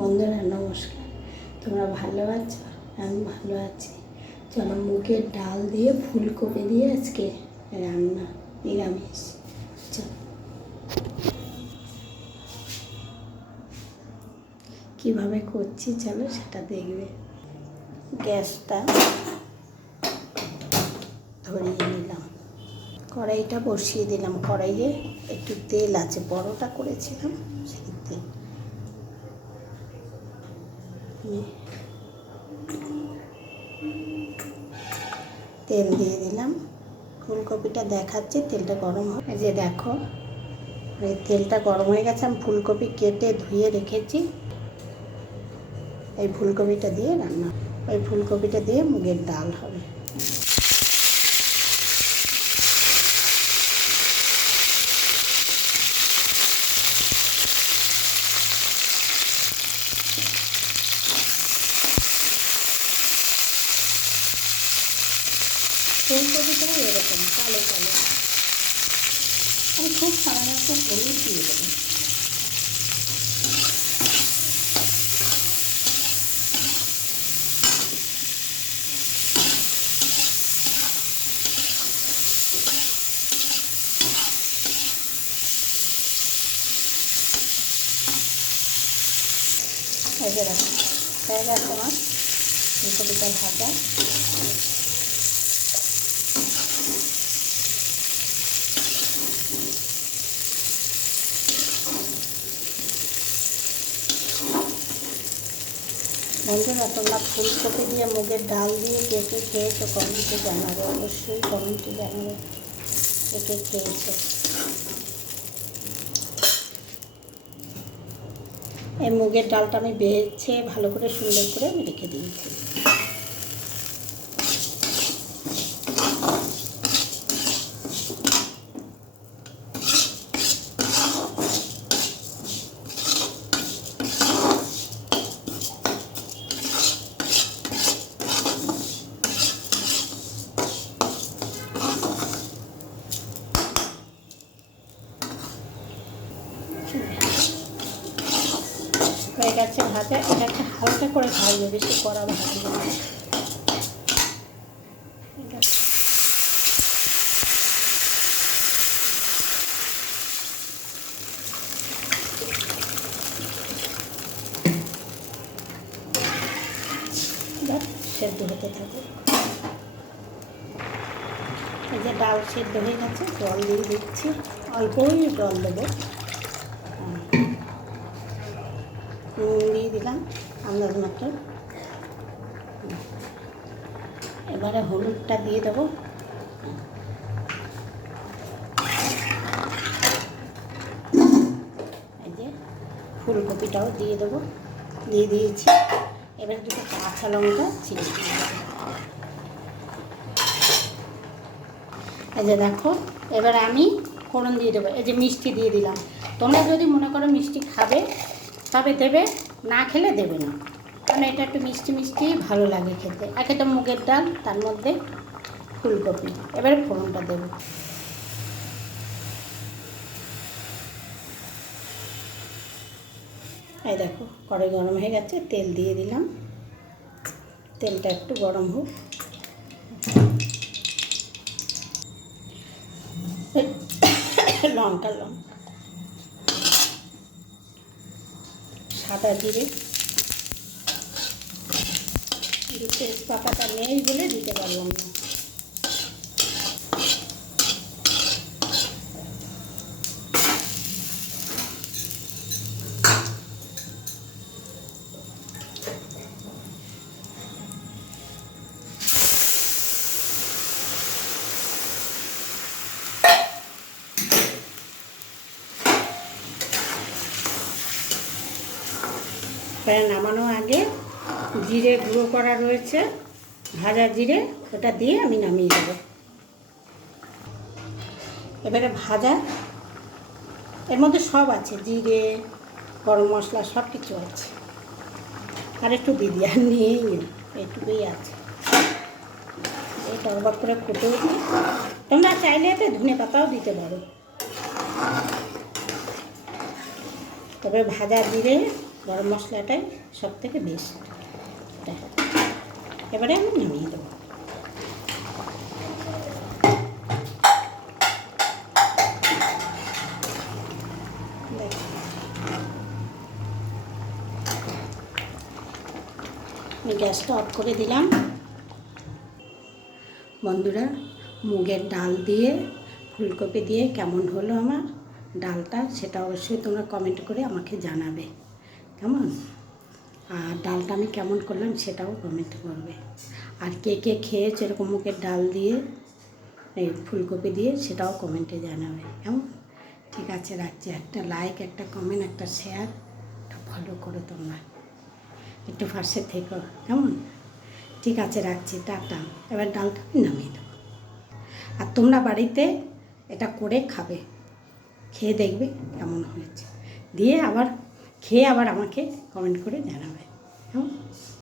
বন্ধুরা নমস্কার, তোমরা ভালো আছো? আমি ভালো আছি। চলো মুগের ডাল দিয়ে ফুলকপি দিয়ে আজকে রান্না, নিরামিষ। চলো কীভাবে করছি চলো সেটা দেখবে। গ্যাসটা ধরিয়ে নিলাম, কড়াইটা বসিয়ে দিলাম। কড়াইয়ে একটু তেল আছে, বড়টা করেছিলাম সেই তেল। তেল দিয়ে দিলাম, ফুলকপিটা দেখাচ্ছি। তেলটা গরম হয়, এই যে দেখো এই তেলটা গরম হয়ে গেছে। আমি ফুলকপি কেটে ধুয়ে রেখেছি। এই ফুলকপিটা দিয়ে রান্না, ওই ফুলকপিটা দিয়ে মুগের ডাল হবে। ফুলকপিটাও এরকম কালো কালো। আমি খুব সামান্য একটু হলুদ দিয়ে দেবো। এই যে দেখো হয়ে গেছে আমার ফুলকপিটা ভাজা। বন্ধুরা তোমরা ফুলকপি দিয়ে মুগের ডাল দিয়ে কে কে খেয়েছো কমেন্টে জানাবে, অবশ্যই কমেন্টে জানাবে কে কে খেয়েছো। এই মুগের ডালটা আমি বেছে ভালো করে সুন্দর করে আমি রেখে দিয়েছি। হয়ে গেছে ভাজা। এটা একটা হালকা করে ভাজবে, বেশি কড়া ভাজবে না। সেদ্ধ হতে থাকে। এই যে ডাল সেদ্ধ হয়ে গেছে, জল দিয়ে দিচ্ছি। অল্পই জল দেবো, দিয়ে দিলাম আন্দাজ মতো। এবারে হলুদটা দিয়ে দেবো। এই যে ফুলকপিটাও দিয়ে দেবো, দিয়ে দিয়েছি। এবার দুটো কাঁচা লঙ্কা ছিঁড়ে দিয়ে দেবো। এই যে দেখো এবার আমি ফোড়ন দিয়ে দেবো। এই যে মিষ্টি দিয়ে দিলাম। তোমরা যদি মনে করো মিষ্টি খাবে তবে দেবে, না খেলে দেবে না, কারণ এটা একটু মিষ্টি মিষ্টি ভালো লাগে খেতে। একটা মুগের ডাল, তার মধ্যে ফুলকপি। এবারে ফোড়নটা দেবো। এই দেখো কড়াই গরম হয়ে গেছে, তেল দিয়ে দিলাম। তেলটা একটু গরম হোক। লঙ্কা সাদা জিরে, তেজপাতাটা নেই বলে দিতে পারলাম না। প্রায় নামানো আগে জিরে গুঁড়ো করা রয়েছে, ভাজা জিরে, ওটা দিয়ে আমি নামিয়ে দেব। এবারে ভাজা, এর মধ্যে সব আছে, জিরে গরম মশলা সব কিছু আছে। আর একটু দিদি আর নিয়েই নেই, এইটুকুই আছে। এই টকবক করে ফুটেও দিই। তোমরা চাইলে এতে ধনে পাতাও দিতে পারো। তবে ভাজা জিরে গরম মশলাটাই সব থেকে বেস্ট। এবারে আমি নামিয়ে দেবো। আমি গ্যাসটা অফ করে দিলাম। বন্ধুরা, মুগের ডাল দিয়ে ফুলকপি দিয়ে কেমন হলো আমার ডালটা, সেটা অবশ্যই তোমরা কমেন্ট করে আমাকে জানাবে কেমন। আর ডালটা আমি কেমন করলাম সেটাও কমেন্ট করবে। আর কে কে খেয়েছে এরকম মুগের ডাল দিয়ে এই ফুলকপি দিয়ে সেটাও কমেন্টে জানাবে কেমন। ঠিক আছে, রাখছি। একটা লাইক, একটা কমেন্ট, একটা শেয়ার, একটা ফলো করো তোমরা, একটু পাশে থেকো কেমন। ঠিক আছে, রাখছি, টাটা। এবার ডালটা আমি নামিয়ে দেবো। আর তোমরা বাড়িতে এটা করে খাবে, খেয়ে দেখবে কেমন হয়েছে, দিয়ে আবার খেয়ে আবার আমাকে কমেন্ট করে জানাবে।